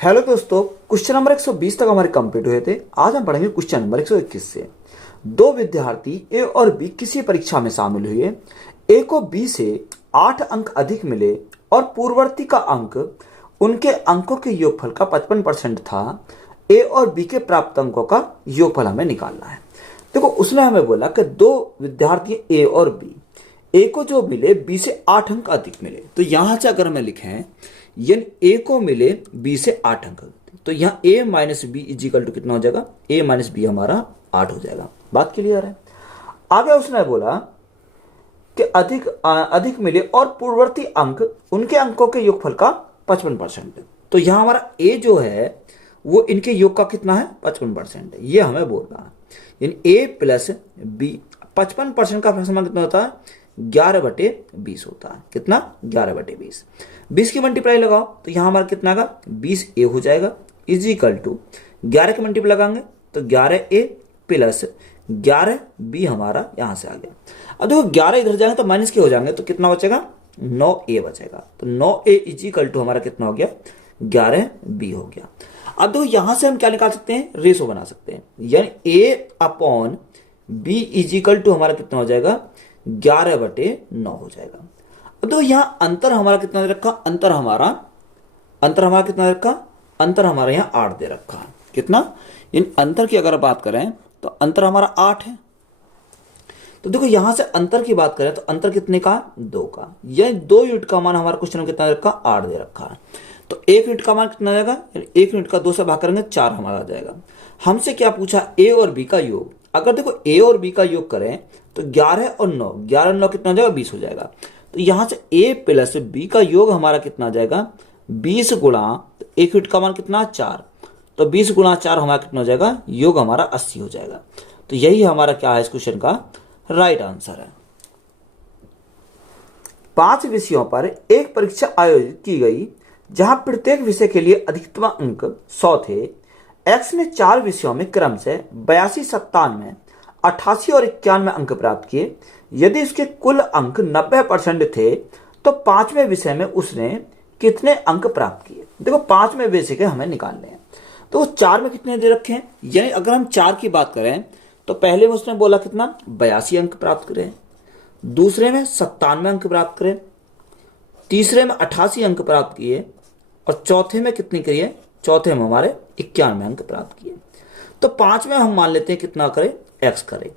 Hello दोस्तों, question number 120 तक हमारे कंप्लीट हुए थे। आज हम पढ़ेंगे क्वेश्चन नंबर 121 से। दो विद्यार्थी ए और बी किसी परीक्षा में शामिल हुए। ए को बी से 8 अंक अधिक मिले और पूर्ववर्ती का अंक उनके अंकों के योगफल का 55% था। ए और बी के प्राप्त अंकों का योगफल हमें निकालना है। देखो, उसने हमें बोला कि दो विद्यार्थी ए और बी, ए को जो मिले बी से 8 अंक अधिक मिले। तो यहां से अगर हमें लिखें यानी ए को मिले बी से 8 अंक, तो यहां ए माइनस बी इजिकल टू कितना हो जाएगा, ए माइनस बी हमारा 8 हो जाएगा। बात क्लियर है। आगे उसने बोला कि अधिक मिले और पूर्ववर्ती अंक उनके अंकों के योगफल का 55%। तो यहां हमारा ए जो है वो इनके योग का कितना है, 55% है। ये हमें बोल रहा है यानी ए प्लस बी 55% का समान कितना होता है, 11/20 होता है। कितना, 11/20। 20 की मल्टीप्लाई लगाओ तो यहां हमारा कितना आएगा, 20a हो जाएगा इजिकल टू 11 की मल्टीप्लाई लगाएंगे तो 11a प्लस 11b हमारा यहां से आ गया। अब देखो 11 इधर जाएंगे तो माइनस के हो जाएंगे तो कितना बचेगा, 9a बचेगा। तो 9a इजिकल टू हमारा कितना हो गया, 11b हो गया। अब देखो यहां से हम क्या निकाल सकते हैं, रेशो बना सकते हैं। यानी a upon b equal to हमारा कितना हो जाएगा, 11/9 हो जाएगा। अब तो यहां अंतर हमारा कितना दे रखा, अंतर हमारा कितना दे रखा, अंतर हमारा यहां 8 दे रखा है। कितना, इन अंतर की अगर बात करें तो अंतर हमारा 8 है। तो देखो यहां से अंतर की बात करें तो अंतर कितने का, 2 का। यानी 2 यूनिट का मान हमारा क्वेश्चन में कितना दे रखा, 8 दे रखा है। तो 1 यूनिट का मान कितना जाएगा, 1 यूनिट का 2 से भाग करेंगे 4 हमारा आ जाएगा। हमसे क्या पूछा, ए और बी का योग। अगर देखो ए और बी का योग करें तो 11 और 9, 11 और 9 कितना हो जाएगा, 20 हो जाएगा। तो यहां से a प्लस बी का योग हमारा कितना आ जाएगा, 20 गुणा 1 यूनिट का मान कितना, 4। तो 20 गुणा 4 हमारा कितना हो जाएगा, योग हमारा 80 हो जाएगा। तो यही हमारा क्या है इस क्वेश्चन का राइट आंसर है। 5 विषयों पर एक परीक्षा आयोजित की गई जहां प्रत्येक विषय के लिए अधिकतम अंक 100 थे। एक्स ने 4 विषयों में क्रम से 82, 97, 88 और 91 अंक प्राप्त किए। यदि उसके कुल अंक 90% थे तो 5वें विषय में उसने कितने अंक प्राप्त किए। देखो 5वें विषय के हमें निकालने हैं। तो 4 में कितने दे रखे हैं, यानी अगर हम 4 की बात करें तो पहले में उसने बोला कितना, 82 अंक प्राप्त करें, दूसरे में 97 अंक प्राप्त करें, तीसरे में 88 अंक प्राप्त किए और चौथे में कितने किए, चौथे में हमारे 91 अंक प्राप्त किए। तो 5 में हम मान लेते हैं कितना करें, एक्स करें।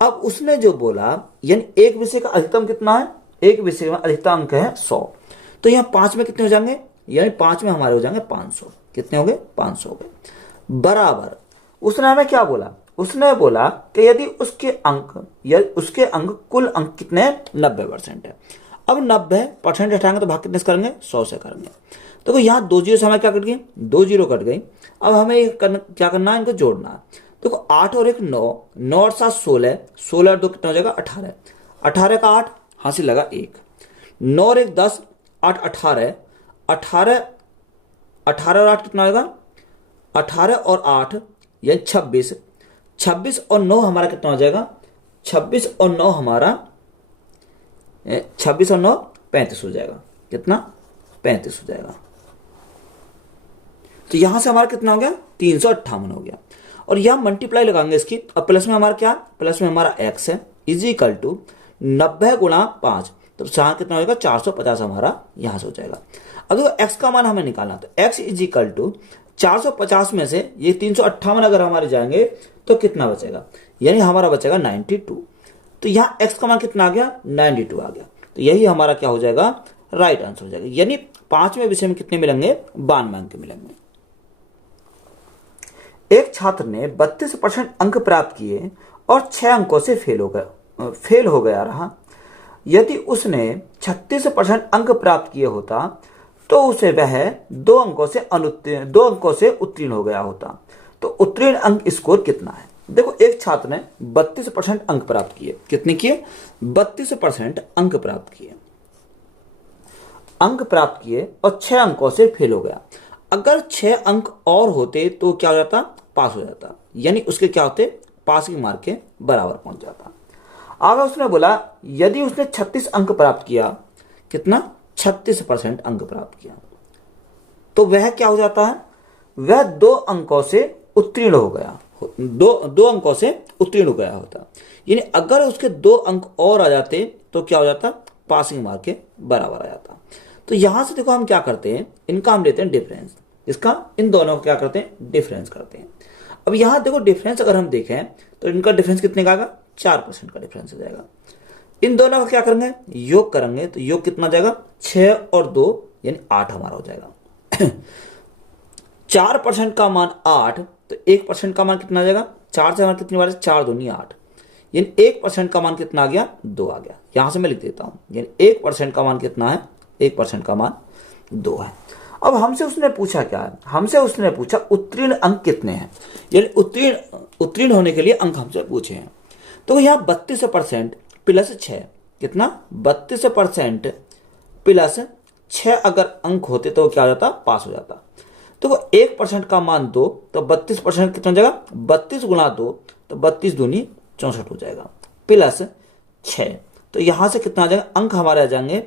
अब उसने जो बोला यानी एक विषय का अधिकतम कितना है, एक विषय में अधिकतम अंक है 100। तो यहाँ 5 में कितने हो जाएंगे, यानी 5 में हमारे हो जाएंगे 500। कितने हो गए, 500 हो गए। बराबर उसने हमें क्या बोला, उसने बोला कि यदि उसके अंक कुल अंक कितने, 90% है। अब 90% हटाएंगे तो भाग कितने से करेंगे, 100 से करेंगे। देखो यहाँ 2 जीरो से हमें क्या कट गई, 2 जीरो कट गई। अब हमें क्या करना है, इनको जोड़ना है। देखो 8 और 1 9, 9 और 7 16, 16 और 2 कितना हो जाएगा, 18, 18 का 8 हासिल लगा 1, 9 और 1 10, 8 18, 18 और 8 कितना होगा, 18 और 8 यानी 26, 26 और 9 हमारा कितना हो जाएगा, 26 और 9 हमारा 26 और 9 35 हो जाएगा। कितना, 35 हो जाएगा। तो यहां से हमारा कितना हो गया, 358 हो गया। और यहां मल्टीप्लाई लगाएंगे इसकी, अब प्लस में हमारा क्या, प्लस में हमारा x है इजिकल टू 90 गुणा 5, तो यहां कितना होगा, 450 हमारा यहां से हो जाएगा। अब देखो x का मान हमें निकालना, तो x इजिकल टू 450 में से ये 358 अगर हमारे जाएंगे तो कितना बचेगा, यानी हमारा बचेगा 92। तो यहां x का मान कितना आ गया, 92 आ गया। तो यही हमारा क्या हो जाएगा, राइट आंसर हो जाएगा। यानी 5वें विषय में कितने मिलेंगे, 92 अंक मिलेंगे। एक छात्र ने 32% अंक प्राप्त किए और 6 अंकों से फेल हो गया रहा। यदि उसने 36% अंक प्राप्त किए होता तो उसे वह 2 अंकों से उत्तीर्ण हो गया होता। तो उत्तीर्ण अंक स्कोर कितना है। देखो एक छात्र ने 32% अंक प्राप्त किए, कितने किए, 32% अंक प्राप्त किए और 6 अंकों से फेल हो गया। अगर 6 अंक और होते तो क्या हो जाता, पास हो जाता, यानी उसके क्या होते, पास की मार्क के बराबर पहुंच जाता। आगे उसने बोला यदि उसने 36 अंक प्राप्त किया, कितना, 36% अंक प्राप्त किया, तो वह क्या हो जाता है, वह 2 अंकों से उत्तीर्ण हो गया, दो अंकों से उत्तीर्ण हो गया होता। यानी अगर उसके 2 अंक और आ जाते तो क्या हो जाता, पासिंग मार्क के बराबर आ जाता। तो यहां से देखो हम क्या करते हैं, इनका हम लेते हैं डिफरेंस, इसका इन दोनों को क्या करते हैं, डिफरेंस करते हैं। अब यहां देखो डिफरेंस अगर हम देखें तो इनका डिफरेंस कितने का आएगा, 4% का डिफरेंस हो जाएगा। इन दोनों का क्या करेंगे, योग करेंगे तो योग कितना जाएगा, 6 और 2 यानी 8 हमारा हो जाएगा। 4% का मान 8, तो 1% का मान कितना आ जाएगा, 4 से हमारे कितनी बार, 4 दूनी 8, यानी 1% का मान कितना आ गया, 2 आ गया। यहां से मैं लिख देता हूं, यानी 1% का मान कितना है, 1% का मान 2 है। अब हमसे उसने पूछा क्या है, हमसे उसने पूछा उत्तीर्ण अंक कितने हैं, यानी उत्तीर्ण होने के लिए अंक हमसे पूछे हैं। तो यहाँ 32% प्लस 6 कितना, 32% प्लस 6 अगर अंक होते तो क्या हो जाता, पास हो जाता। तो वो 1% का मान 2, तो 32% कितना हो जाएगा, 32 गुणा 2, तो 32 दूनी 64 हो जाएगा, प्लस 6, तो यहां से कितना आ जाएगा, अंक हमारे आ जाएंगे,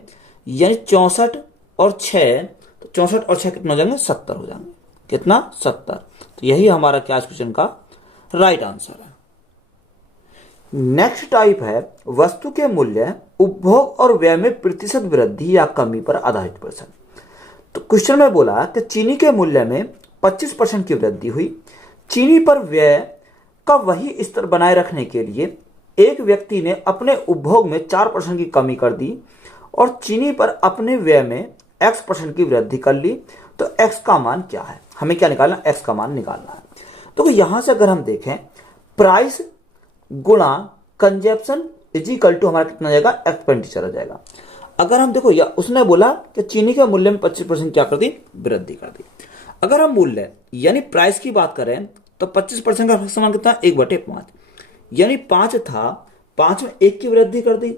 यानी 64 और 6, तो 64 और 6 कितना हो जाएंगे, 70 हो जाएंगे, कितना, 70। तो यही हमारा क्या क्वेश्चन का राइट आंसर है। नेक्स्ट टाइप है वस्तु के मूल्य, उपभोग और व्यय में प्रतिशत वृद्धि या कमी पर आधारित प्रश्न। तो क्वेश्चन में बोला कि चीनी के मूल्य में 25% की वृद्धि हुई, चीनी पर व्यय का वही स्तर बनाए रखने के लिए एक व्यक्ति ने अपने उपभोग में 4% की कमी कर दी और चीनी पर अपने व्यय में x% की वृद्धि कर ली, तो x का मान क्या है, हमें क्या निकालना, x का मान निकालना है। तो यहां से अगर हम देखें, प्राइस गुणा कंजप्शन इज इक्वल टू हमारा कितना जाएगा, एक्सपेंडिचर आ जाएगा। अगर हम देखो, या उसने बोला कि चीनी के मूल्य में 25% क्या कर दी, वृद्धि कर दी। अगर हम मूल्य यानी प्राइस की बात करें तो 25% का समान कितना, 1/5, यानी 5 था, 5 में 1 की वृद्धि कर दी,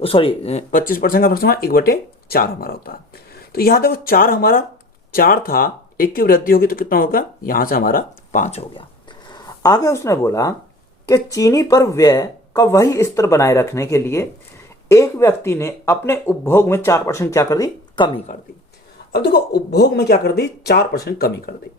सॉरी 25% का समान 1/4 हमारा होता है। तो यहां देखो 4 हमारा 4 था, 1 की वृद्धि होगी तो कितना होगा, यहां से हमारा 5 हो गया। आगे उसने बोला कि चीनी पर व्यय का वही स्तर बनाए रखने के लिए एक व्यक्ति ने अपने उपभोग में 4% क्या कर दी, कमी कर दी। अब देखो उपभोग में क्या कर दी, 4% कमी कर दी,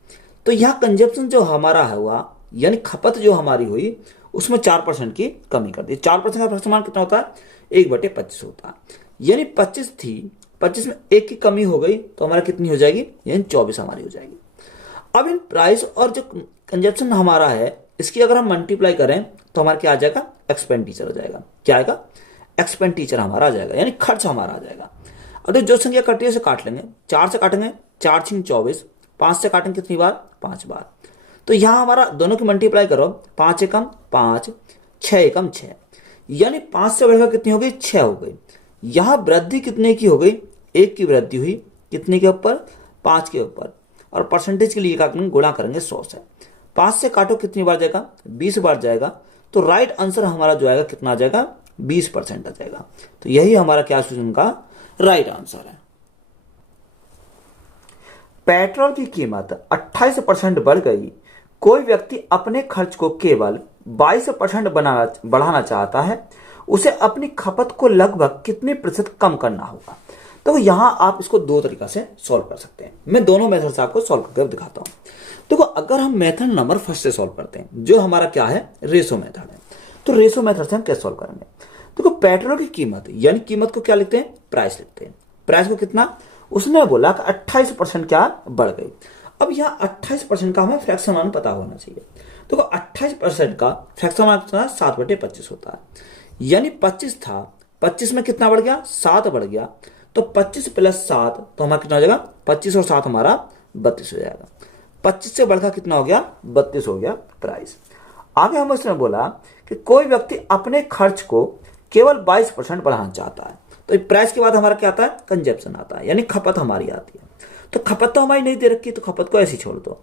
तो यहाँ कंजप्शन जो हमारा है हुआ, यानी खपत जो हमारी हुई, उसमें 4% की कमी कर दी। 4% का समान कितना होता है, 1/25 होता है, यानी 25 थी, 25 में 1 की कमी हो गई तो हमारा कितनी हो जाएगी, यानी 24 हमारी हो जाएगी। अब इन प्राइस और जो कंजप्शन हमारा है, इसकी अगर हम मल्टीप्लाई करें तो हमारा क्या आ जाएगा, एक्सपेंडिचर हो जाएगा। क्या आएगा, एक्सपेंडिचर हमारा आ जाएगा, यानी खर्च हमारा आ जाएगा। अब जो संख्या कटी है उसे काट लेंगे, 4 से काटेंगे, 4 × 24, 5 से काटेंगे कितनी बार, 5 बार। तो यहां हमारा दोनों की मल्टीप्लाई करो, 5 एकम 5, 6 एकम 6, यानी 5 से बढ़कर कितनी हो गई, 6 हो गई। यहां वृद्धि कितने की हो गई, 1 की वृद्धि हुई, कितने के ऊपर, 5 के ऊपर, और परसेंटेज के लिए क्या करेंगे, गुणा करेंगे 100 से। 5 से काटो कितनी बार जाएगा, 20 बार जाएगा, तो राइट आंसर हमारा जो आएगा कितना आ जाएगा, 20% आ जाएगा। तो यही हमारा क्या क्वेश्चन का राइट आंसर है। पेट्रोल की कीमत 28% बढ़ गई, कोई व्यक्ति अपने खर्च को केवल 22% बढ़ाना चाहता है, उसे अपनी खपत को लगभग कितने प्रतिशत कम करना होगा। तो यहां आप इसको 2 तरीका से सॉल्व कर सकते हैं, मैं दोनों मेथड से आपको सॉल्व करके दिखाता हूं। देखो अगर हम मेथड नंबर फर्स्ट से सॉल्व करते हैं, जो हमारा क्या है, रेशो मेथड है, तो रेशो मेथड से हम क्या सॉल्व करेंगे। देखो पेट्रोल की कीमत, यानी कीमत को क्या लिखते हैं, प्राइस लिखते हैं। प्राइस को कितना, उसने बोला कि 28% क्या बढ़ गई। अब यहाँ 28% का हमें फ्रैक्शन मान पता होना चाहिए। देखो 28% का फ्रैक्शन मान कितना, 7/25 होता है, यानी 25 था, 25 में कितना बढ़ गया, 7 बढ़ गया, तो 25 + 7 तो हमारा कितना हो जाएगा, 25 और 7 हमारा 32 हो जाएगा। 25 से बढ़कर कितना हो गया, 32 हो गया प्राइस। आगे हम उसने बोला कि कोई व्यक्ति अपने खर्च को केवल 22% बढ़ाना चाहता है, तो प्राइस के बाद हमारा क्या आता है, कंजप्शन आता है, यानी खपत हमारी आती है। तो खपत तो हमारी नहीं दे रखी, तो खपत को ऐसे छोड़ दो,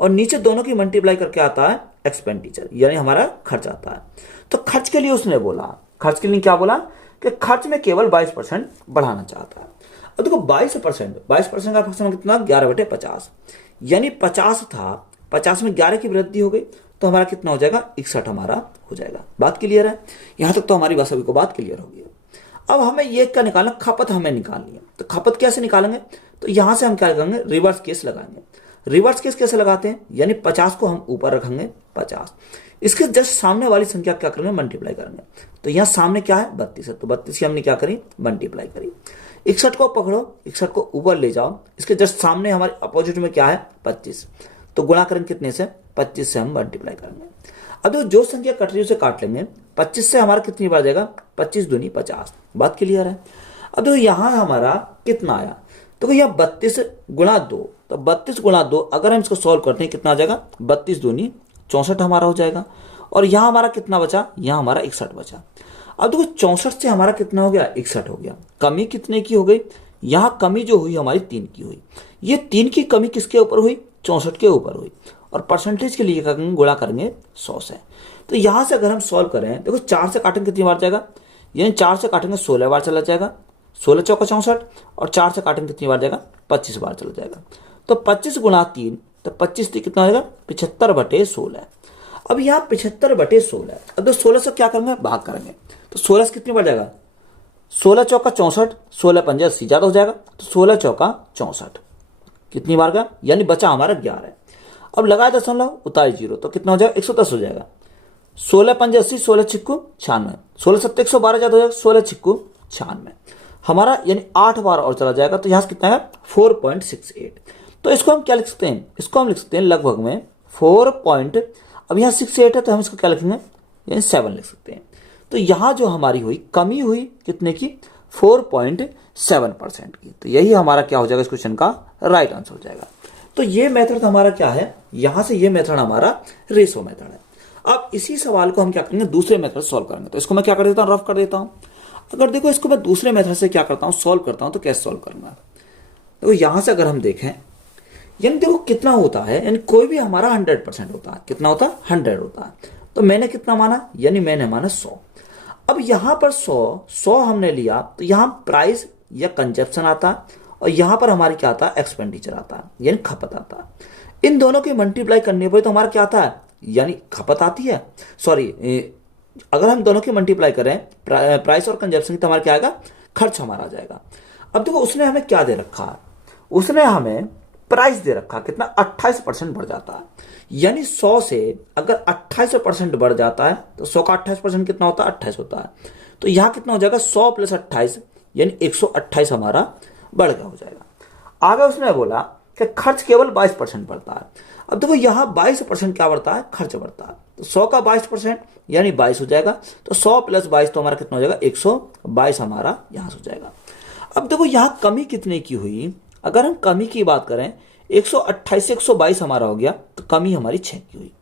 और नीचे दोनों की मल्टीप्लाई करके आता है एक्सपेंडिचर, यानी हमारा खर्च आता है। तो खर्च के लिए उसने बोला, खर्च के लिए क्या बोला कि खर्च में केवल 22% बढ़ाना चाहता है। अब देखो 22% का फ्रैक्शन कितना, 11/50, यानी 50 था, 50 में 11 की वृद्धि हो गई, तो हमारा कितना हो जाएगा, 61 हमारा हो जाएगा। बात क्लियर है, यहां तक तो हमारी सभी को बात क्लियर होगी। अब हमें ये क्या निकालना, खपत हमें निकालनी है। तो खपत कैसे निकालेंगे, तो यहां से हम क्या करेंगे, रिवर्स केस लगाएंगे। रिवर्स केस कैसे लगाते हैं, यानी 50 को हम ऊपर रखेंगे 50, इसके जस्ट सामने वाली संख्या क्या करेंगे, मल्टीप्लाई करेंगे। तो यहाँ सामने क्या है 32 है, तो 32 की हमने क्या करी, मल्टीप्लाई करी। 61 को पकड़ो, 61 को ऊपर ले जाओ, इसके जस्ट सामने हमारे अपोजिट में क्या है 25, तो गुणा करेंगे कितने से, 25 से हम मल्टीप्लाई करेंगे। अब जो संख्या कट रही है उसे काट लेंगे, 25 से हमारा कितनी बार जाएगा, 25 दूनी 50, बात क्लियर है। अब देखो यहाँ हमारा कितना आया, तो यह 32 गुणा 2, तो 32 गुणा 2 अगर हम इसको सॉल्व करते हैं कितना आ जाएगा, 32 दूनी 64 हमारा हो जाएगा। और यहाँ हमारा कितना बचा, यहाँ हमारा 61 बचा। अब देखो 64 से हमारा कितना हो गया, 61 हो गया। कमी कितने की हो गई, यहाँ कमी जो हुई हमारी 3 की हुई। ये 3 की कमी किसके ऊपर हुई, 64 के ऊपर हुई। और परसेंटेज के लिए गुणा करेंगे 100 से। तो यहाँ से अगर हम सॉल्व करें, देखो 4 से काटेंगे कितनी बार जाएगा, यानी 4 से काटेंगे 16 बार चला जाएगा, 16 चौका 64, और 4 से काटेंगे कितनी बार जाएगा, 25 बार चला जाएगा। तो 25 गुणा 3, तो 25 कितना हो जाएगा, 75/16। अब यहाँ 75/16, अब तो 16 से क्या करेंगे, भाग करेंगे, तो 16 से कितनी बार जाएगा, 16 चौका 64, 16 पंजे 80, ज्यादा हो जाएगा, तो 16 चौका 64 कितनी बार का, यानी बचा हमारा 11। अब लगाए दशमलव, उतारे 0, तो कितना हो जाएगा, 110 हो जाएगा। 16 पंजे 80, 16 छिक्कू 96, 16 सत्ते 112 ज्यादा हो जाएगा, 16 छिक्कू 96 हमारा, यानी 8 बार और चला जाएगा। तो यहाँ से कितना है 4.68। तो इसको हम क्या लिख सकते हैं, इसको हम लिख सकते हैं लगभग में 4. अब यहाँ 68 है तो हम इसको क्या लिखेंगे, यानी 7 लिख सकते हैं। तो यहाँ जो हमारी हुई कमी हुई कितने की, 4.7% की। तो यही हमारा क्या हो जाएगा, इस क्वेश्चन का राइट आंसर हो जाएगा। तो ये मेथड हमारा क्या है, यहां से ये मेथड हमारा रेशो मेथड है। अब इसी सवाल को हम क्या करेंगे, दूसरे मेथड सॉल्व करेंगे। तो इसको मैं क्या कर देता हूं, रफ कर देता हूं। अगर देखो इसको मैं दूसरे मेथड से क्या करता हूं, सॉल्व करता हूं, तो कैसे सॉल्व करूंगा, देखो यहां से अगर हम देखें, यानी देखो कितना होता है, यानी कोई भी हमारा 100% होता है, कितना होता है 100 होता है। तो मैंने कितना माना, यानी मैंने माना 100। अब यहां पर 100 हमने लिया, तो यहां प्राइस या कंजप्शन आता है, और यहां पर हमारी क्या आता है, एक्सपेंडिचर आता है, यानी खपत आता है। इन दोनों के मल्टीप्लाई करने पर तो हमारा क्या आता है, यानी खपत आती है, सॉरी, अगर हम दोनों की मल्टीप्लाई करें प्राइस और कंजप्शन की, तो हमारा क्या आएगा, खर्च हमारा आ जाएगा। अब देखो उसने हमें क्या दे रखा है, उसने हमें प्राइस दे रखा, कितना 28% बढ़ जाता है, यानी 100 से अगर 28% बढ़ जाता है, तो 100 का 28% कितना होता है, 28 होता है। तो यहां कितना हो जाएगा, 100 + 28, यानी 128 हमारा बढ़ गया हो जाएगा। आगे उसने बोला कि खर्च केवल 22% बढ़ता है। अब देखो यहाँ 22% क्या बढ़ता है, खर्च बढ़ता है। तो 100 का 22% यानी 22 हो जाएगा। तो 100 + 22 तो हमारा कितना हो जाएगा, 122 हमारा यहाँ से हो जाएगा। अब देखो यहाँ कमी कितने की हुई, अगर हम कमी की बात करें, 128 से 122 हमारा हो गया, तो कमी हमारी 6 की हुई।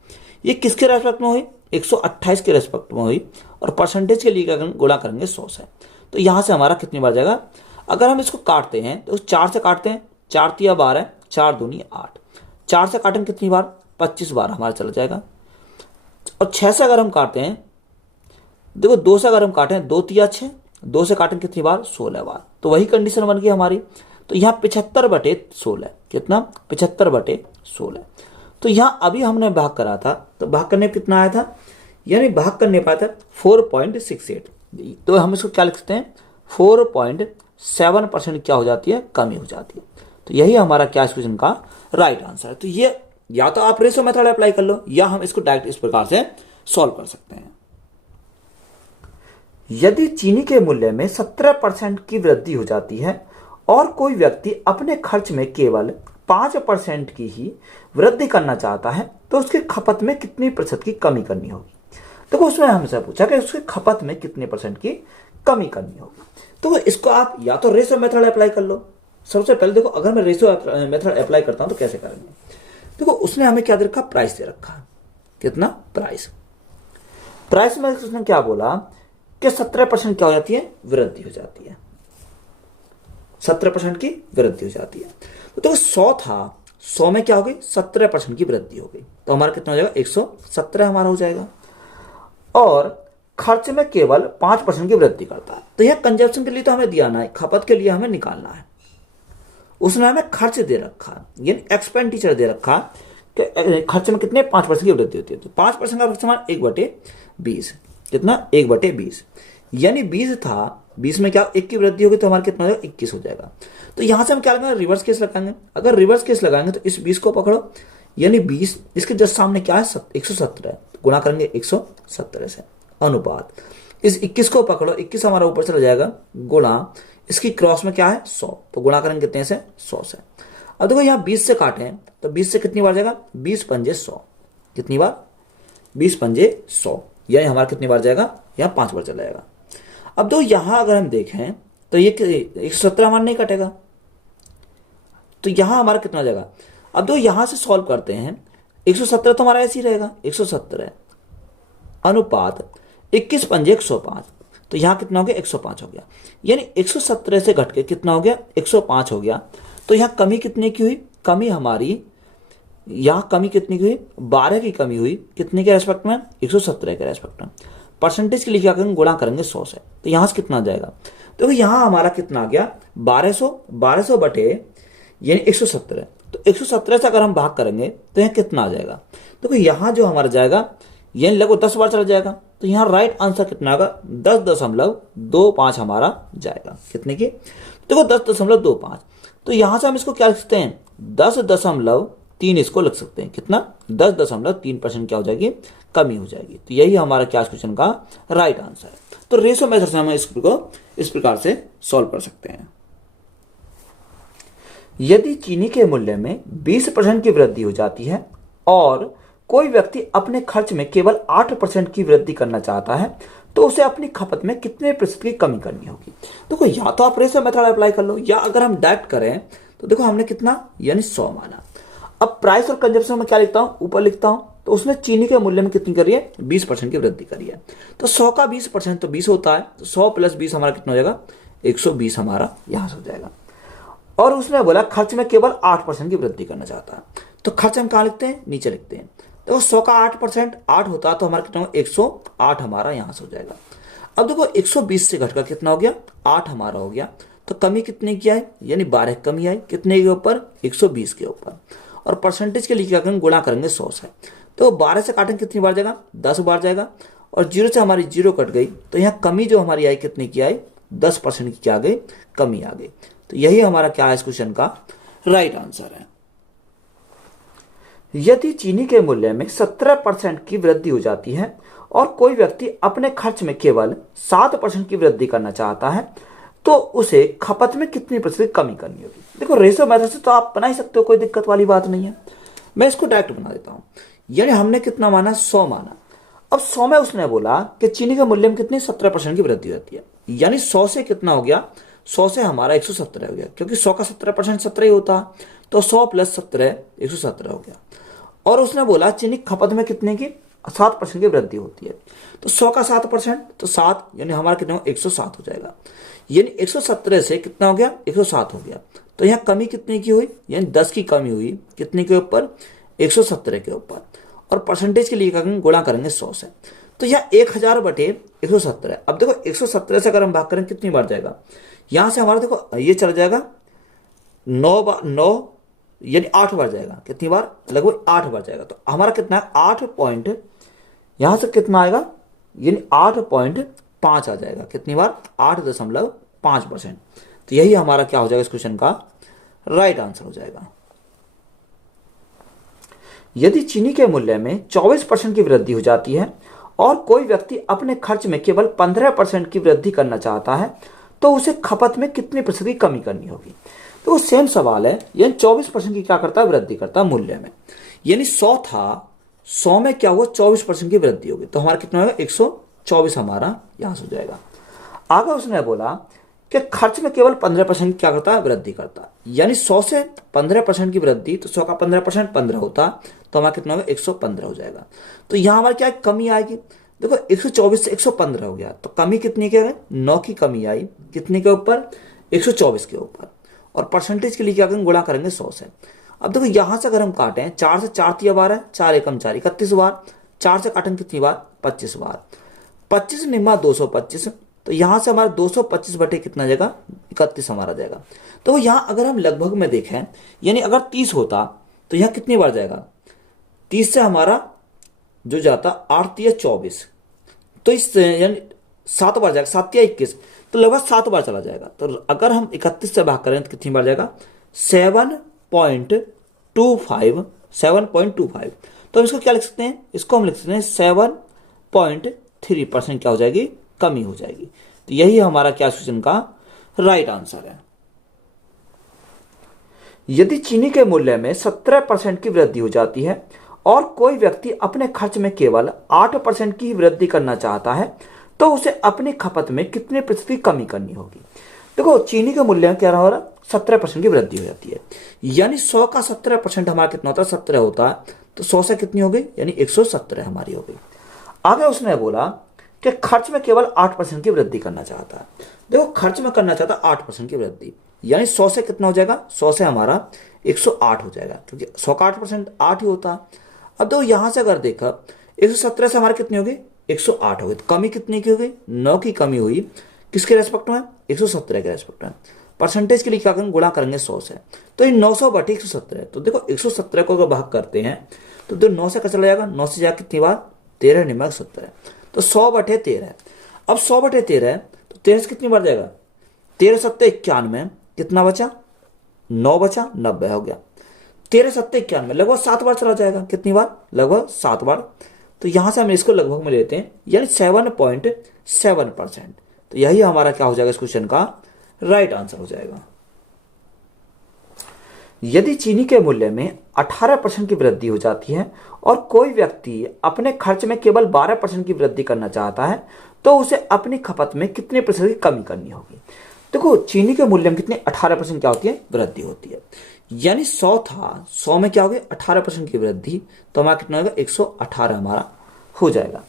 ये किसके रेस्पेक्ट में हुई, 128 के रेस्पेक्ट में हुई, और परसेंटेज के लिए गुणा करेंगे 100 से। तो यहाँ से हमारा कितनी बार जाएगा, अगर हम इसको काटते हैं तो 4 से काटते हैं, 4 × 12, 4 दूनी 8, 4 से काटेंगे कितनी बार, 25 बार हमारा चला जाएगा। और 6 से अगर हम काटते हैं, देखो 2 से अगर हम काटें, 2 × 6, 2 से काटेंगे कितनी बार, 16 बार। तो वही कंडीशन बन गई हमारी। तो यहाँ 75/16, कितना 75/16। तो यहाँ अभी हमने भाग करा था, तो भाग करने पर कितना आया था, यानी भाग करने पाया था 4.68। तो हम इसको क्या लिख सकते हैं, 4.7% क्या हो जाती है, कमी हो जाती है। तो यही हमारा क्या इस क्वेश्चन का राइट आंसर है। तो ये या तो आप रेशो मेथड अप्लाई कर लो, या हम इसको डायरेक्ट इस प्रकार से सॉल्व कर सकते हैं। यदि चीनी के मूल्य में 17% की वृद्धि हो जाती है और कोई व्यक्ति अपने खर्च में केवल 5% की ही वृद्धि करना चाहता है, तो उसकी खपत में कितनी प्रतिशत की कमी करनी होगी। देखो उसमें हमसे पूछा कि उसकी खपत में कितने % की कमी करनी होगी। तो इसको आप या तो रेशो मेथड अप्लाई कर लो। सबसे पहले देखो, अगर मैं रेशो मेथड अप्लाई करता हूं तो कैसे करेंगे, देखो उसने हमें क्या दे रखा, प्राइस दे रखा, कितना प्राइस में उसने क्या बोला कि 17% क्या हो जाती है, वृद्धि हो जाती है, 17% की वृद्धि हो जाती है। तो देखो 100 था, 100 में क्या हो गई, 17% की वृद्धि हो गई, तो हमारा कितना हो जाएगा, 117 हमारा हो जाएगा। और खर्च में केवल 5% की वृद्धि करता है। तो यह कंजप्शन के लिए तो हमें दिया ना है, खपत के लिए हमें निकालना है। उसने हमें खर्च दे रखा, यानी एक्सपेंडिचर दे रखा कि खर्च में कितने 5% की वृद्धि होती है। तो 5% का इस्तेमाल 1/20, कितना 1/20, यानी 20 था, 20 में क्या 1 की वृद्धि होगी तो हमारा कितना हो जाएगा 21 हो जाएगा। तो यहां से हम क्या लगाएंगे, रिवर्स केस लगाएंगे। अगर रिवर्स केस लगाएंगे तो इस 20 को पकड़ो, यानी 20 इसके जस्ट सामने क्या है 117, गुणा करेंगे 117 से, अनुपात इस 21 को पकड़ो, 21 हमारा ऊपर चला जाएगा, गुणा इसकी क्रॉस में क्या है 100, तो गुणा करेंगे कितने से 100 से। अब देखो यहाँ 20 से काटें तो 20 से कितनी बार जाएगा 20 पंजे 100, कितनी बार 20 पंजे 100, यानी हमारा कितनी बार जाएगा यहाँ 5 बार चला जाएगा। अब दो यहां अगर हम देखें तो ये 117 हमारा नहीं कटेगा, तो यहां हमारा कितना जाएगा। अब दो यहां से सॉल्व करते हैं, 117 तो हमारा ऐसे ही रहेगा, 117 अनुपात 21 पंजे 105, तो यहां कितना हो गया 105 हो गया, यानी 117 से घट के कितना हो गया 105 हो गया। तो यहां कमी कितने की हुई, कमी हमारी यहां कमी कितनी की हुई 12 की कमी हुई, कितने के रेस्पेक्ट में 117 के रेस्पेक्ट में। परसेंटेज के लिए क्या करेंगे, गुणा करेंगे 100 से, तो यहां से कितना आ जाएगा, तो यहां हमारा कितना आ गया 1200 बटे यानी 117, तो 117 से अगर हम भाग करेंगे तो यहां कितना आ जाएगा, देखो यहां जो हमारा जाएगा यानी लगभग 10 बार चला जाएगा, तो यहां राइट आंसर कितना होगा 10.25 हमारा जाएगा, कितने की देखो 10.25। तो यहां से हम इसको क्या लिख सकते हैं 10.3 इसको लिख सकते हैं, कितना 10.3% क्या हो जाएगी कमी हो जाएगी। तो यही हमारा क्या क्वेश्चन का राइट आंसर है। तो रेशो मेथड से हम इसको इस प्रकार से सॉल्व कर सकते हैं। यदि चीनी के मूल्य में 20% की वृद्धि हो जाती है और कोई व्यक्ति अपने खर्च में केवल 8% की वृद्धि करना चाहता है, तो उसे अपनी खपत में कितने प्रतिशत की कमी करनी होगी। देखो या तो आप रेशो मेथड अप्लाई कर लो, या अगर हम डायरेक्ट करें तो देखो हमने कितना यानी 100 माना। अब प्राइस और कंजप्शन में क्या लिखता हूं, ऊपर लिखता हूं, तो उसने चीनी के मूल्य में कितनी करी है 20% की वृद्धि करी है। तो 100 का 20% तो 20 होता है, तो 100 + 20 हमारा कितना हो जाएगा 120 हमारा यहां से हो जाएगा। और उसने बोला खर्च में केवल 8% की वृद्धि करना चाहता है, तो खर्च हम कहां लिखते हैं नीचे लिखते हैं। देखो 100 का 8% 8 होता है, तो हमारा कितना 108 हमारा यहां से हो जाएगा। अब देखो 120 से घटकर कितना हो गया 8 हमारा हो गया, तो कमी कितने की आई यानी 12 कमी आई, कितने के ऊपर 120 के ऊपर। और परसेंटेज के लिए क्या करेंगे गुणा करेंगे 100 से, तो 12 से काटेंगे कितनी बार जाएगा 10 बार जाएगा, और 0 से हमारी 0 कट गई, तो यहाँ कमी जो हमारी आई कितने की आई 10% की क्या आ गई कमी आ गई। तो यही हमारा क्या है इस क्वेश्चन का राइट आंसर है। यदि चीनी के मूल्य में 17% की वृद्धि हो जाती है और कोई व्यक्ति अपने खर्च में केवल 7% की वृद्धि करना चाहता है, तो उसे खपत में कितनी प्रतिशत कमी करनी होगी। देखो रेशो मेथड से तो आप बना ही सकते हो, कोई दिक्कत वाली बात नहीं है। मैं इसको डायरेक्ट बना देता हूं, यानी हमने कितना माना 100 माना। अब 100 में उसने बोला कि चीनी के मूल्य में कितनी 17% की वृद्धि होती है, यानी 100 से कितना हो गया 100 से हमारा 117 हो गया, क्योंकि 100 का 17% 17 ही होता, तो 100 + 17 117 हो गया। और उसने बोला चीनी खपत में कितने की 7% की वृद्धि होती है, तो 100 का 7% तो 7 यानी हमारा कितना 107 हो जाएगा, यानी 117 से कितना हो गया 107 हो गया। तो यहाँ कमी कितने की हुई यानी 10 की कमी हुई, कितने के ऊपर 117 के ऊपर। और परसेंटेज के लिए गुणा करेंगे 100 से, तो यह 1000 बटे 117। अब देखो 117 से अगर हम भाग करें कितनी बार जाएगा, यहां से हमारा देखो ये चला जाएगा 9 यानी 8 बार जाएगा, कितनी बार लगभग 8 बार जाएगा। तो हमारा कितना है 8 पॉइंट, यहां से कितना आएगा यानी 8.5 आ जाएगा, कितनी बार 8.5%। तो यही हमारा क्या हो जाएगा इस क्वेश्चन का राइट आंसर हो जाएगा। यदि चीनी के मूल्य में 24% की वृद्धि हो जाती है और कोई व्यक्ति अपने खर्च में केवल 15% की वृद्धि करना चाहता है, तो उसे खपत में कितनी प्रतिशत की कमी करनी होगी। तो वो सेम सवाल है, यानी 24% की क्या करता है वृद्धि करता है मूल्य में, यानी 100 था, 100 में क्या हुआ 24% की वृद्धि होगी, तो हमारा कितना होगा 124 हमारा यहां से हो जाएगा। आगे उसने बोला कि खर्च में केवल 15% क्या करता है वृद्धि करता है, यानी 100 से 15% की वृद्धि, तो 100 का 15% 15 होता, तो हमारा कितना होगा 115 हो जाएगा। तो यहां हमारी क्या कमी आएगी, देखो 124 से 115 हो गया, तो कमी कितनी के 9 की कमी आई, कितने के ऊपर 124 के ऊपर। और परसेंटेज के लिए क्या करेंगे गुणा करेंगे 100 से। अब देखो यहां से अगर हम काटें 4 से 4 3 बार है, 4 एकम 4 31 बार, 4 से काटेंगे कितनी बार 25 बार, 25 निम्मा 225, तो यहां से हमारा 225 बटे कितना जाएगा 31 हमारा जाएगा। तो यहां अगर हम लगभग में देखें यानी अगर 30 होता तो यहां कितनी बार जाएगा, 30 से हमारा जो जाता 8 × 24, तो इस यानी 7 बार जाएगा, 7 या 21, तो लगभग 7 बार चला जाएगा। तो अगर हम 31 से भाग करें तो कितनी बार जाएगा? 7.25, 7.25। तो हम इसको क्या लिख सकते हैं? इसको हम लिख सकते हैं 7.3% क्या हो जाएगी? कमी हो जाएगी। तो यही हमारा क्या क्वेश्चन का राइट आंसर है। यदि चीनी के मूल्य में 17% की वृद्धि हो जाती है और कोई व्यक्ति अपने खर्च में केवल 8% की वृद्धि करना चाहता है तो उसे अपनी खपत में कितने प्रतिशत की कमी करनी होगी? देखो चीनी के मूल्य में क्या हो रहा है? 17% की वृद्धि हो जाती है, यानी 100 का 17% हमारा कितना होता है? 17 होता है। तो 100 से कितनी हो गई? यानी 117 हमारी हो गई। आगे उसने बोला कि खर्च में केवल 8% की वृद्धि करना चाहता है। देखो खर्च में करना चाहता है 8% की वृद्धि, यानी 100 से कितना हो जाएगा? 100 से हमारा 108 हो जाएगा, क्योंकि 100 का 8% 8 ही होता है। अब देखो यहां से अगर देखा 117 से हमारे कितनी हो गई? 108 हो गई। तो कमी कितनी की हो गई? 9 की कमी हुई। किसके रेस्पेक्ट में? 117 के रेस्पेक्ट में। परसेंटेज के लिए क्या करेंगे? गुणा करेंगे 100 से। तो ये 900 बटे 117। तो देखो 117 को अगर भाग करते हैं तो 9 से क्या चला जाएगा? 9 से जाकर कितनी बार? 13 निमक 17। तो 100 बटे 13। अब 100 बटे 13 तो 13 से कितनी बार जाएगा? 13 सत्ते 91, कितना बचा? 9 बचा, 90 हो गया। 13 सत्ते 91 लगभग 7 बार चला जाएगा। कितनी बार? लगभग 7 बार। तो यहां से हम इसको लगभग में लेते हैं, यानी 7.7%। तो यही हमारा क्या हो जाएगा? इस क्वेश्चन का राइट आंसर हो जाएगा। यदि चीनी के मूल्य में 18% की वृद्धि हो जाती है और कोई व्यक्ति अपने खर्च में केवल 12% की वृद्धि करना चाहता है तो उसे अपनी खपत में कितने प्रतिशत की कमी करनी होगी? देखो चीनी के मूल्य में कितने? 18% क्या होती है? वृद्धि होती है। यानी 100 था, 100 में क्या हो गया? 18% की वृद्धि, तो हमारा कितना होगा? 118 हमारा हो जाएगा।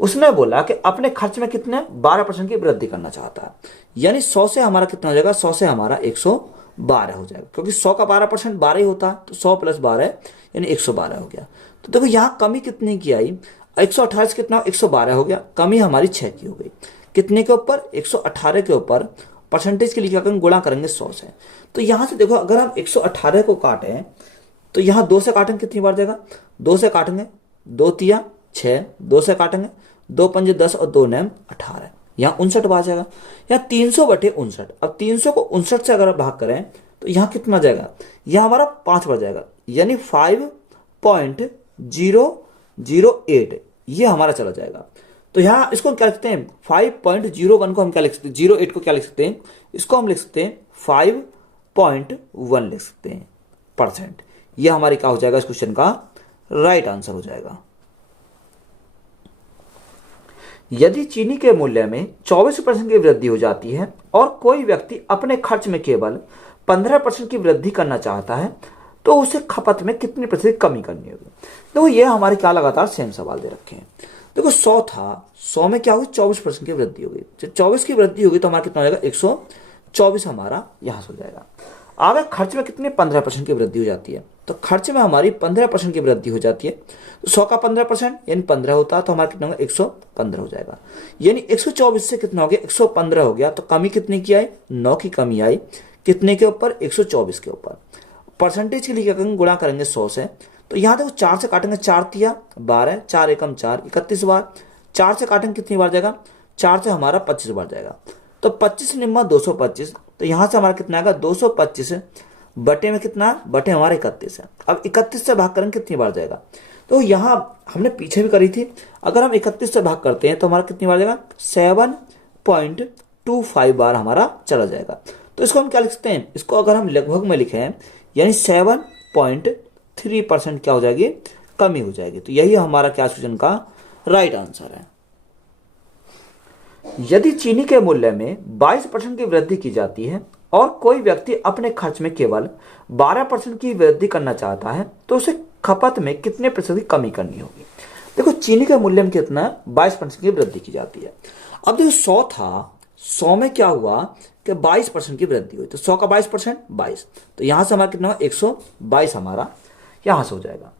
उसने बोला कि अपने खर्च में कितने? 12% की वृद्धि करना चाहता है, यानी 100 से हमारा कितना हो जाएगा? 100 से हमारा 112 हो जाएगा, क्योंकि 100 का 12% 12 ही होता है। तो 100 + 12 यानी 112 हो गया। तो देखो यहाँ कमी कितने की आई? 118 से कितना? 112 हो गया। कमी हमारी 6 की हो गई। कितने के ऊपर? 118 के ऊपर। परसेंटेज के लिए क्या करेंगे? गुणा करेंगे 100 से। तो यहां से देखो अगर हम 118 को काटें तो यहाँ 2 से काटेंगे कितनी बार जाएगा? 2 से काटेंगे, 2 तिया 6, 2 से काटेंगे, 2 पंजे 10 और 2 नैम 18, यहाँ 59 बार जाएगा। यहाँ 300 बटे 59। अब 300 को 59 से अगर भाग करें तो यहाँ कितना जाएगा? यहाँ हमारा 5 बार जाएगा, यानी 5.008 ये हमारा चला जाएगा। तो यहाँ इसको हम क्या लिख सकते हैं? 5.01 को हम क्या लिख सकते हैं? 08 को क्या लिख सकते हैं? इसको हम लिख सकते हैं 5.1 लिख सकते हैं %। यह हमारी क्या हो जाएगा? इस क्वेश्चन का राइट आंसर हो जाएगा। यदि चीनी के मूल्य में 24% की वृद्धि हो जाती है और कोई व्यक्ति अपने खर्च में केवल 15% की वृद्धि करना चाहता है तो उसे खपत में कितने प्रतिशत कमी करनी होगी? देखो ये हमारे क्या लगातार सेम सवाल दे रखे हैं। देखो 100 था, 100 में क्या होगी? 24% की वृद्धि होगी। जब 24 की वृद्धि होगी तो हमारा कितना हो जाएगा? 124 हमारा यहां से हो जाएगा। आगे खर्च में कितने? 15% की वृद्धि हो जाती है। तो खर्च में हमारी 15% की वृद्धि हो जाती है। तो 100 का 15% यानी 15 होता है, तो हमारा कितना होगा? 115 हो जाएगा। यानी 124 से कितना हो गया? 115 हो गया। तो कमी कितने की आई? 9 की कमी आई। कितने के ऊपर? 124 के ऊपर। परसेंटेज के लिए क्या करेंगे? गुणा करेंगे 100 से। तो यहाँ देखो 4 से काटेंगे, 4 तिया 12, 4 एकम 4, 31 बार। 4 से काटेंगे कितनी बार जाएगा? 4 से हमारा 25 बार जाएगा। तो 25 निम्मा 225। तो यहां से हमारा कितना आएगा? 225 बटे में कितना? बटे हमारे 31 है। अब 31 से भाग करेंगे कितनी बार जाएगा? तो यहां हमने पीछे भी करी थी। अगर हम 31 से भाग करते हैं तो हमारा कितनी बार जाएगा? 7.25 बार हमारा चला जाएगा। तो इसको हम क्या लिख सकते हैं? इसको अगर हम लगभग में लिखें यानी 7.3% क्या हो जाएगी? कमी हो जाएगी। तो यही हमारा क्या क्वेश्चन का राइट आंसर है। यदि चीनी के मूल्य में 22% की वृद्धि की जाती है और कोई व्यक्ति अपने खर्च में केवल 12% की वृद्धि करना चाहता है तो उसे खपत में कितने प्रतिशत की कमी करनी होगी? देखो चीनी के मूल्य में कितना? 22% की वृद्धि की जाती है। अब देखो 100 था, 100 में क्या हुआ कि 22% की वृद्धि हुई। तो 100 का 22% 22। तो यहां से हमारा कितना? 122 हमारा यहां से हो जाएगा।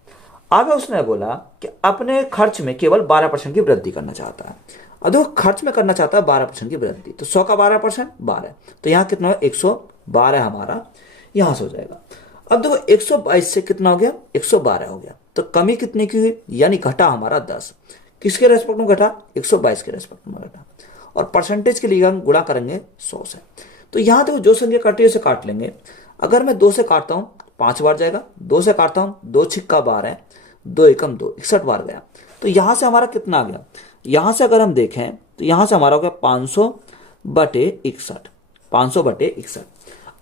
आगे उसने बोला कि अपने खर्च में केवल 12% की वृद्धि करना चाहता है। अब देखो खर्च में करना चाहता है 12% की वृद्धि। तो 100 का 12% 12। तो यहाँ कितना है? 112 हमारा यहां से हो जाएगा। अब देखो 122 से कितना हो गया? 112 हो गया। तो कमी कितने की हुई? यानी घटा हमारा 10। किसके रेस्पेक्ट में घटा? 122 के रेस्पेक्ट में घटा। और परसेंटेज के लिए हम गुणा करेंगे 100 से। तो यहाँ देखो जो संख्या कटी है उसे काट लेंगे। अगर मैं 2 से काटता हूँ 5 बार जाएगा, 2 से काटता हूँ 2 छिक्का 12, 2 एकम 2, 61 बार गया। तो यहाँ से हमारा कितना आ गया, यहाँ से अगर हम देखें तो यहाँ से हमारा हो गया 500/61, 500/61।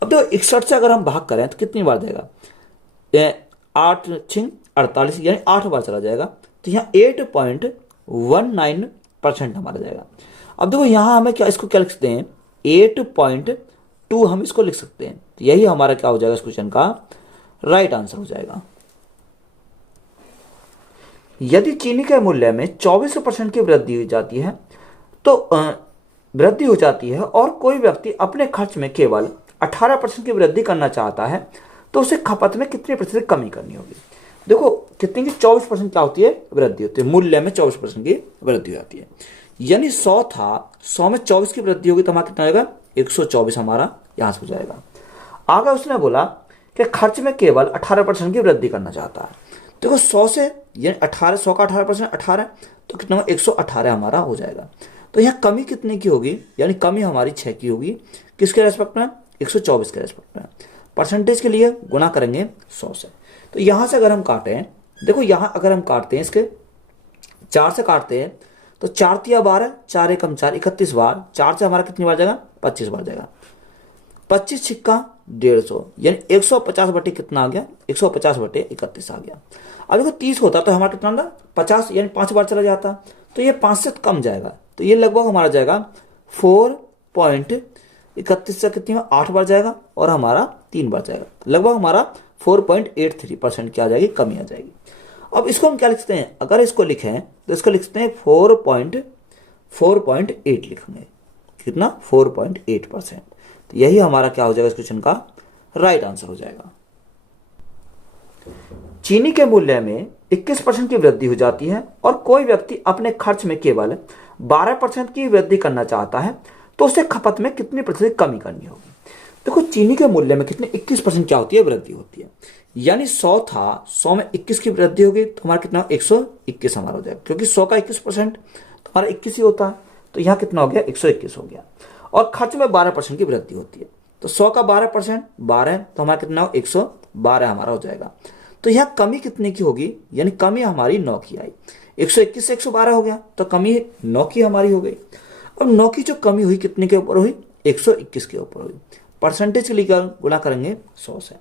अब देखो 61 से अगर हम भाग करें तो कितनी बार जाएगा, 8 छिंग 48, यानी 8 बार चला जाएगा। तो यहाँ 8.19% हमारा जाएगा। अब देखो यहाँ हमें क्या, इसको क्या लिख सकते हैं, 8.2 हम इसको लिख सकते हैं। तो यही हमारा क्या हो जाएगा इस क्वेश्चन का राइट आंसर हो जाएगा। यदि चीनी के मूल्य में 24% की वृद्धि हो जाती है तो वृद्धि हो जाती है और कोई व्यक्ति अपने खर्च में केवल 18% की वृद्धि करना चाहता है तो उसे खपत में कितने प्रतिशत कमी करनी होगी। देखो कितनी की 24% क्या होती है, वृद्धि होती है, मूल्य में 24% की वृद्धि हो जाती है। यानी 100 था, 100 में 24 की वृद्धि होगी तो हमारा कितना आएगा, 124 हमारा यहां से हो जाएगा। आगे उसने बोला कि खर्च में केवल 18% की वृद्धि करना चाहता है। देखो 100 से यानी 18, 100 का 18% 18, तो कितना 118 हमारा हो जाएगा। तो यहाँ कमी कितने की होगी, यानी कमी हमारी 6 की होगी। किसके रेस्पेक्ट में, 124 के रेस्पेक्ट में। परसेंटेज के लिए गुणा करेंगे 100 से। तो यहाँ से अगर हम काटें, देखो यहाँ अगर हम काटते हैं इसके 4 से काटते हैं तो 4 तिया 12, 4 एकम 4, 31 बार। 4 से हमारा कितनी बार जाएगा, 25 बार जाएगा। 25 छिक्का 150, यानी 150 कितना आ गया, 150/31 आ गया। अब देखो 30 होता तो हमारा कितना था 50, यानी 5 बार चला जाता, तो ये 5 से कम जाएगा। तो ये लगभग हमारा जाएगा 4.31 से कितनी 8 बार जाएगा और हमारा 3 बार जाएगा। लगभग हमारा 4.83% क्या आ जाएगी, कमी आ जाएगी। अब इसको हम क्या लिखते हैं, अगर इसको लिखें तो इसको लिखते हैं 4.8 लिखेंगे। कितना, 4.8%। तो यही हमारा क्या हो जाएगा इस क्वेश्चन का राइट आंसर हो जाएगा। चीनी के मूल्य में 21% की वृद्धि हो जाती है और कोई व्यक्ति अपने खर्च में केवल 12% की वृद्धि करना चाहता है तो उसे खपत में कितनी प्रतिशत कमी करनी होगी। देखो चीनी के मूल्य में कितने 21% क्या होती है, वृद्धि होती है। यानी 100 था, 100 में 21 की वृद्धि होगी तो हमारा कितना 121 हमारा हो जाएगा, क्योंकि 100 का 21% तो हमारा 21 ही होता है। तो यहाँ कितना हो गया, 121 हो गया। और खर्च में 12% की वृद्धि होती है, तो 100 का 12% 12, तो हमारा कितना 112 हमारा हो जाएगा। तो यहाँ कमी कितने की होगी, यानी कमी हमारी 9 की आई। 121 से 112 हो गया तो कमी 9 की हमारी हो गई। अब 9 की जो कमी हुई कितने के ऊपर हुई, 121 के ऊपर हुई। परसेंटेज के लिए गुणा करेंगे 100 से।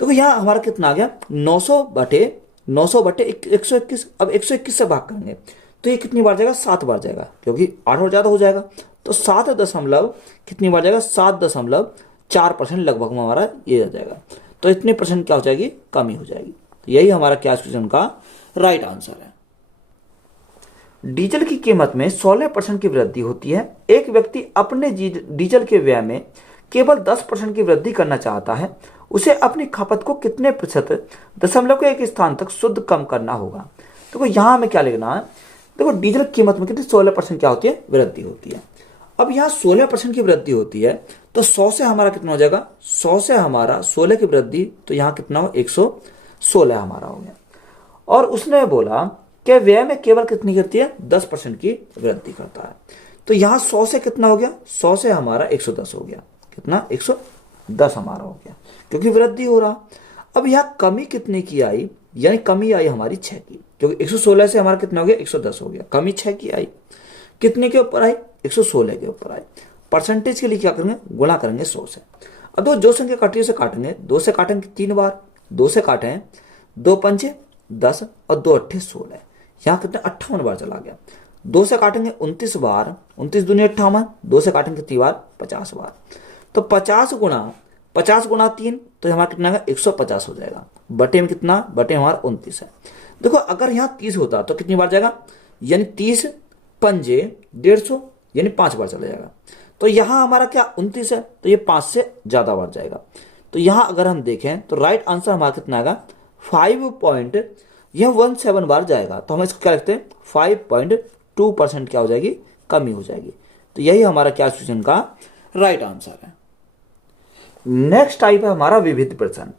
तो यहाँ हमारा कितना आ गया, 900/121। अब 121 से भाग करेंगे तो ये कितनी बार जाएगा, 7 बार जाएगा, क्योंकि 8 और ज्यादा हो जाएगा। तो 7 दशमलव कितनी बार जाएगा, 7.4% लगभग हमारा ये आ जाएगा। तो इतने परसेंट क्या हो जाएगी, कमी हो जाएगी। तो यही हमारा क्या क्वेश्चन का राइट आंसर है। डीजल की कीमत में 16% की वृद्धि होती है। एक व्यक्ति अपने डीजल के व्यय में केवल 10% की वृद्धि करना चाहता है, उसे अपनी खपत को कितने प्रतिशत दशमलव के एक स्थान तक शुद्ध कम करना होगा। देखो यहाँ हमें क्या लिखना है, देखो डीजल की कीमत में कितनी 16% क्या होती है, वृद्धि होती है। अब यहाँ 16% की वृद्धि होती है तो 100 से हमारा कितना हो जाएगा, 100 से हमारा 16 की वृद्धि, तो यहाँ कितना हो 116 हमारा हो गया। और उसने बोला कि व्यय में केवल कितनी करती है, 10% की वृद्धि करता है। तो यहाँ 100 से कितना हो गया, 100 से हमारा 110 हो गया। कितना, 110 हमारा हो गया, क्योंकि वृद्धि हो रहा। अब यहाँ कमी कितने की आई, यानी कमी आई हमारी 6 की, क्योंकि 116 से हमारा कितना हो गया, 110 हो गया। कमी 6 की आई, कितने के ऊपर आई, 116 के ऊपर आई। परसेंटेज के लिए क्या करेंगे, गुणा करेंगे 100 से। अब दो जो संख्या काटी उसे काटेंगे, 2 से काटेंगे 3 बार, 2 से काटें 2 पंचे 10 और 2 अट्ठे 16, यहाँ कितने 58 बार चला गया। 2 से काटेंगे 29 बार, 29 दूनी 58, 2 से काटेंगे 3 बार 50 बार। तो 50 गुणा 3, तो हमारा कितना है 150 हो जाएगा। बटे में कितना, बटे हमारा 29 है। देखो अगर यहाँ 30 होता तो कितनी बार जाएगा, यानी 30 पंजे 150, यानी 5 बार चला जाएगा। तो यहाँ हमारा क्या 29 है, तो ये 5 से ज्यादा बार जाएगा। तो यहाँ अगर हम देखें तो राइट आंसर हमारा कितना आएगा, 5.17 बार जाएगा। तो हम इसको क्या लिखते हैं, 5.2% क्या हो जाएगी, कमी हो जाएगी। तो यही हमारा क्या क्वेश्चन का राइट आंसर है। नेक्स्ट टाइप है हमारा विविध प्रश्न।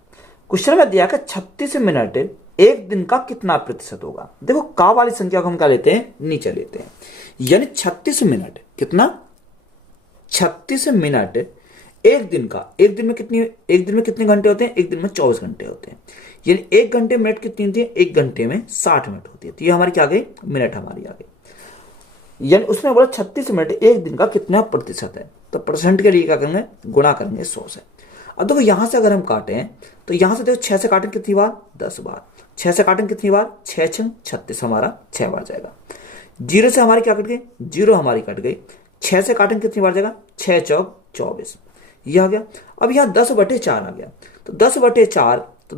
क्वेश्चन में दिया कि 36 मिनट एक दिन का कितना प्रतिशत होगा। देखो का वाली संख्या को हम क्या लेते हैं, नीचे लेते हैं, यानी 36 मिनट कितना 36 मिनट एक दिन का। एक दिन में कितने घंटे होते हैं? एक दिन में 24 घंटे होते हैं। यानी एक घंटे मिनट कितनी होती है? एक घंटे में 60 मिनट होती है। तो ये हमारी क्या आ गई? मिनट हमारी आ गई। यानी उसने बोला 36 मिनट एक दिन का कितना प्रतिशत है। तो परसेंट के लिए क्या करेंगे? गुणा करेंगे 100 से। अब देखो यहां से अगर हम काटें तो यहां से देखो 6 से काटें कितनी बार? 10 बार। 6 से काटें कितनी बार? 6 6 36 हमारा 6 बार जाएगा। 0 से हमारी क्या कट गई? 0 हमारी कट गई। 6 से काटें कितनी बार जाएगा? 6 चौक 24, ये आ गया। अब यहाँ 10/4 आ गया। तो 10/4, तो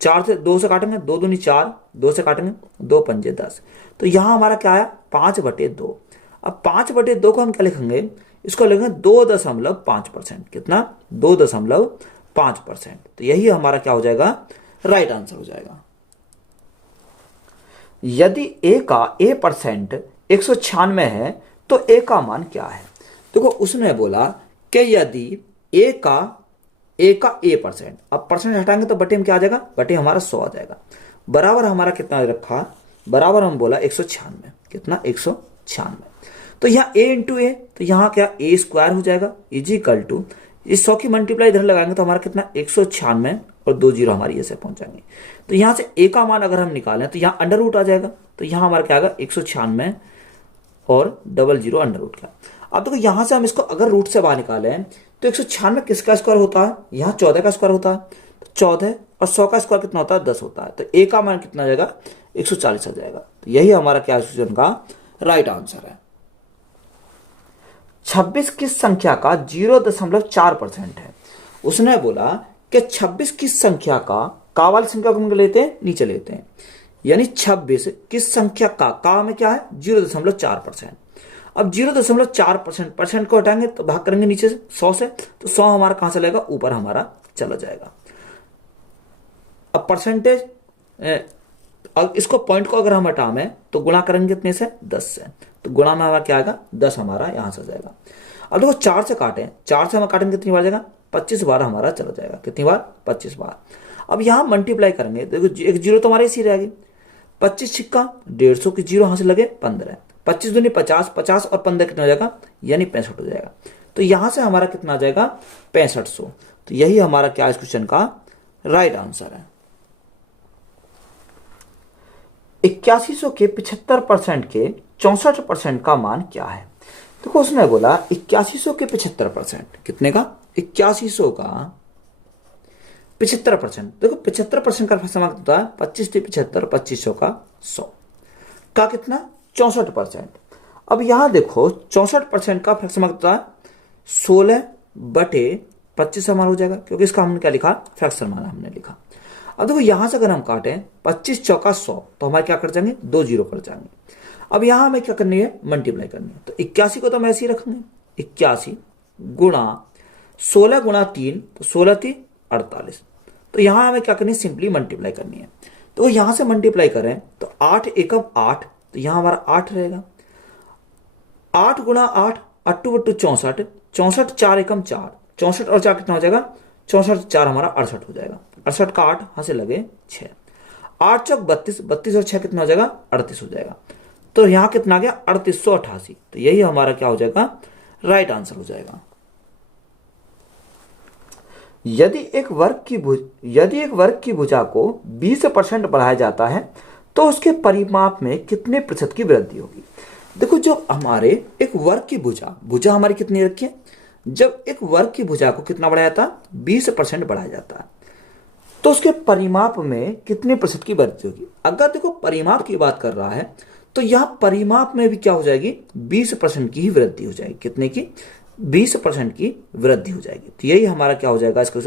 4 से 2 से काटेंगे, 2 दूनी 4, 2 से काटेंगे 2 पंजे 10। तो यहाँ हमारा क्या आया? 5/2। अब 5/2 को हम क्या लिखेंगे? इसको लिखेंगे 2.5%। कितना? 2.5%। तो यही हमारा क्या हो जाएगा? राइट आंसर हो जाएगा। यदि a का a% 196 है तो a का मान क्या है? देखो उसने बोला कि यदि a का a%, अब परसेंट हटाएंगे तो बटे में क्या आ जाएगा? बटे हमारा 100 आ जाएगा। बराबर हमारा कितना रखा? बराबर हम बोला 196। कितना? 196। तो यहाँ a इंटू ए, तो यहाँ क्या a² हो जाएगा इज इक्वल टू, इस 100 की मल्टीप्लाई इधर लगाएंगे तो हमारा कितना? 196 और 2 जीरो हमारी ऐसे पहुंचाएंगे। तो यहाँ से a का मान अगर हम निकालें तो यहाँ अंडर रूट आ जाएगा। तो यहाँ हमारा क्या आएगा? 196 और 00 अंडर रूट का। अब देखो यहाँ से हम इसको अगर रूट से बाहर निकालें तो 196 किसका स्क्वायर होता है? यहाँ 14 का स्क्वायर होता है। तो 14 और 100 का स्क्वायर कितना होता है? 10 होता है। तो a का मान कितना आ जाएगा? 140 आ जाएगा। तो यही हमारा क्या क्वेश्चन का राइट आंसर है। 26 किस संख्या का 0.4% है? उसने बोला कि 26 किस संख्या का वाली संख्या को हम लेते हैं, नीचे लेते हैं। यानी 26 किस संख्या का में क्या है? 0.4%। अब 0.4% परसेंट को हटाएंगे तो भाग करेंगे नीचे से 100 से, तो 100 हमारा कहां से लगेगा? ऊपर हमारा चला जाएगा। अब परसेंटेज, अब इसको पॉइंट को अगर हम हटाएं तो गुणा करेंगे कितने से? 10 से। तो गुणा में हमारा क्या आएगा? 10 हमारा यहां से जाएगा। अब देखो 4 से काटें, 4 से हम काटेंगे कितनी बार जाएगा? 25 बार हमारा चला जाएगा। कितनी बार? 25 बार। अब यहां मल्टीप्लाई करेंगे, देखो एक जीरो तो हमारे इसी रहेगी। 25 छिक्का 150 की जीरो यहां से लगे 15, 25 दूनी 50, 50 और 15 कितना हो जाएगा? यानी 65 हो जाएगा। तो यहां से हमारा कितना आ जाएगा? 6500। तो यही हमारा क्या इस क्वेश्चन का राइट आंसर है। 8100 के 75% के 64% का मान क्या है? देखो उसने बोला 8100 के 75%, कितने का? 8100 का 75%। देखो 75% का समान होता है 25 से 75, 2500 का 100 का कितना? 64%। अब यहां देखो 64% का फ्रैक्शन होता है 16/25 हमारा हो जाएगा, क्योंकि इसका हमने क्या लिखा? फ्रैक्शन मान हमने लिखा। अब देखो यहां से अगर हम काटें 25 चौका 100 तो हमारे क्या कर जाएंगे? 2 जीरो कर जाएंगे। अब यहां हमें क्या करनी है? मल्टीप्लाई करनी है। तो 81 को तो हम ऐसे ही रखेंगे, 81 गुणा 16 गुणा 3, तो 16 3 48। तो यहां हमें क्या करनी है? सिंपली मल्टीप्लाई करनी है। तो यहां से मल्टीप्लाई करें तो 8 एकम 8, तो यहां हमारा 8 रहेगा। 8 गुणा 8, 8 बट्टू 64, 64 4 एकम 4, 64 और 4 कितना हो जाएगा? 64 4 हमारा 68 हो जाएगा। 68 का 8 यहां से लगे 6, 8 चौक 32, 32 और 6 कितना हो जाएगा? 38 हो जाएगा। तो यहां कितना आ गया? 3888। तो यही हमारा क्या हो जाएगा? राइट आंसर हो जाएगा। यदि एक वर्ग की भुजा को 20% बढ़ाया जाता है तो उसके परिमाप में कितने प्रतिशत की वृद्धि होगी? देखो जो हमारे एक वर्ग की भुजा हमारी कितनी रखी है? जब एक वर्ग की भुजा को कितना बढ़ाया जाता है? 20% बढ़ाया जाता है, तो उसके परिमाप में कितने प्रतिशत की वृद्धि होगी? अगर देखो परिमाप की बात कर रहा है तो यहां परिमाप में भी क्या हो जाएगी? 20% की ही वृद्धि हो जाएगी। कितने की? 20% की वृद्धि हो जाएगी। तो यही हमारा क्या हो जाएगा? इसका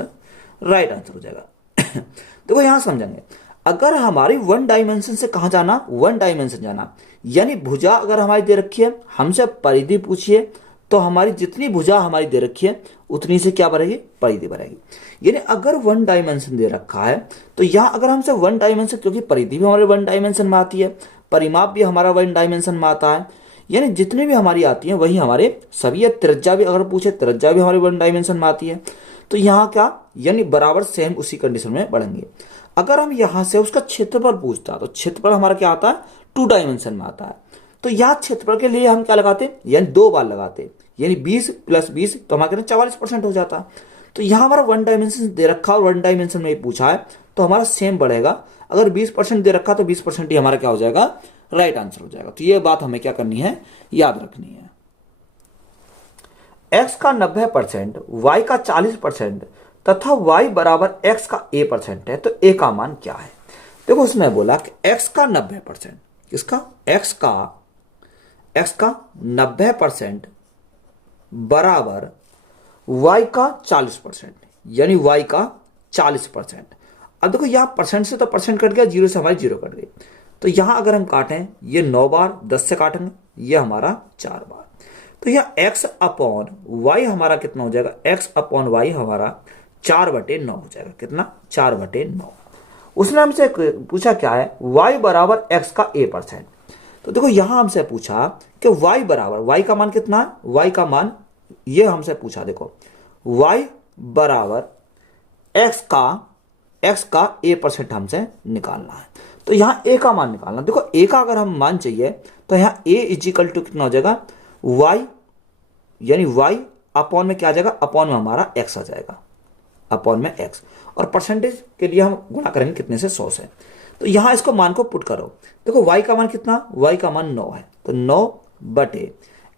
राइट आंसर हो जाएगा। देखो यहां समझेंगे, अगर हमारी वन डायमेंशन से कहां जाना? वन डायमेंशन जाना, यानी भुजा अगर हमारी दे रखी है, हमसे परिधि पूछिए तो हमारी जितनी भुजा हमारी दे रखी है उतनी से क्या बढ़ेगी? परिधि बढ़ेगी। यानी अगर वन डायमेंशन दे रखा है तो यहां अगर हमसे वन डायमेंशन, क्योंकि परिधि भी हमारे वन डायमेंशन में आती है, परिमाप भी हमारा वन डायमेंशन में आता है, यानी जितनी भी हमारी आती है वही हमारे सभी, त्रिज्या भी अगर पूछे त्रिज्या भी हमारे वन डायमेंशन में आती है। तो यहाँ क्या? यानी बराबर सेम उसी कंडीशन में बढ़ेंगे। अगर हम यहां से उसका क्षेत्रफल पूछता तो क्षेत्रफल हमारा क्या आता है? 2 डायमेंशन में आता है। तो यहाँ क्षेत्रफल के लिए हम क्या लगाते, यानी 2 बार लगाते, यानी 20 + 20 तो हमारा कितना 44% हो जाता। तो यहाँ हमारा 1 डायमेंशन दे रखा और 1 डायमेंशन में पूछा है तो हमारा सेम बढ़ेगा। अगर 20% दे रखा तो 20% ही हमारा क्या हो जाएगा, राइट आंसर हो जाएगा। तो ये बात हमें क्या करनी है, याद रखनी है। x का 90%, y का 40% तथा y बराबर x का a% है, तो a का मान क्या है। देखो उसमें बोला कि x का 90%, किसका, x का 90% बराबर y का 40%, यानी y का 40%। अब देखो यहाँ परसेंट से तो परसेंट कट गया, 0 से हमारी 0 कट गई। तो यहाँ अगर हम काटें, ये 9 बार 10 से काटेंगे, ये हमारा 4 बार। तो यह x अपॉन y हमारा कितना हो जाएगा, x अपॉन y हमारा 4/9 हो जाएगा। कितना, 4/9। उसने हमसे पूछा क्या है, y बराबर x का a%। तो देखो यहां हमसे पूछा कि y बराबर, y का मान कितना है, y का मान ये हमसे पूछा, देखो y बराबर x का a% हमसे निकालना है। तो यहाँ a का मान निकालना। देखो a का अगर हम मान चाहिए तो यहाँ a = कितना हो जाएगा, y, यानी y अपॉन में क्या आ जाएगा, अपॉन में हमारा x आ जाएगा, अपॉन में x। और परसेंटेज के लिए हम गुणा करेंगे कितने से, 100 से। तो यहाँ इसको मान को पुट करो। देखो y का मान कितना, y का मान 9 है, तो 9/,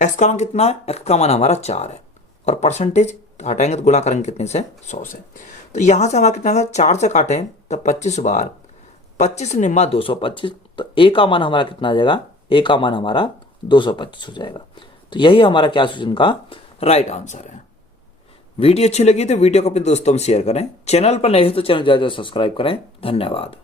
x का मान कितना है, x का मान हमारा 4 है, और परसेंटेज हटाएंगे तो गुणा करेंगे कितने से, 100 से। तो यहाँ से हमारा कितना, 4 से काटें तो 25 बार, 25 निम्मा 225, तो a का मान हमारा कितना आ जाएगा, a का मान हमारा 225 हो जाएगा। तो यही हमारा क्या क्वेश्चन का राइट आंसर है। वीडियो अच्छी लगी तो वीडियो को अपने दोस्तों में शेयर करें, चैनल पर नए हो तो चैनल ज़्यादा सब्सक्राइब करें। धन्यवाद।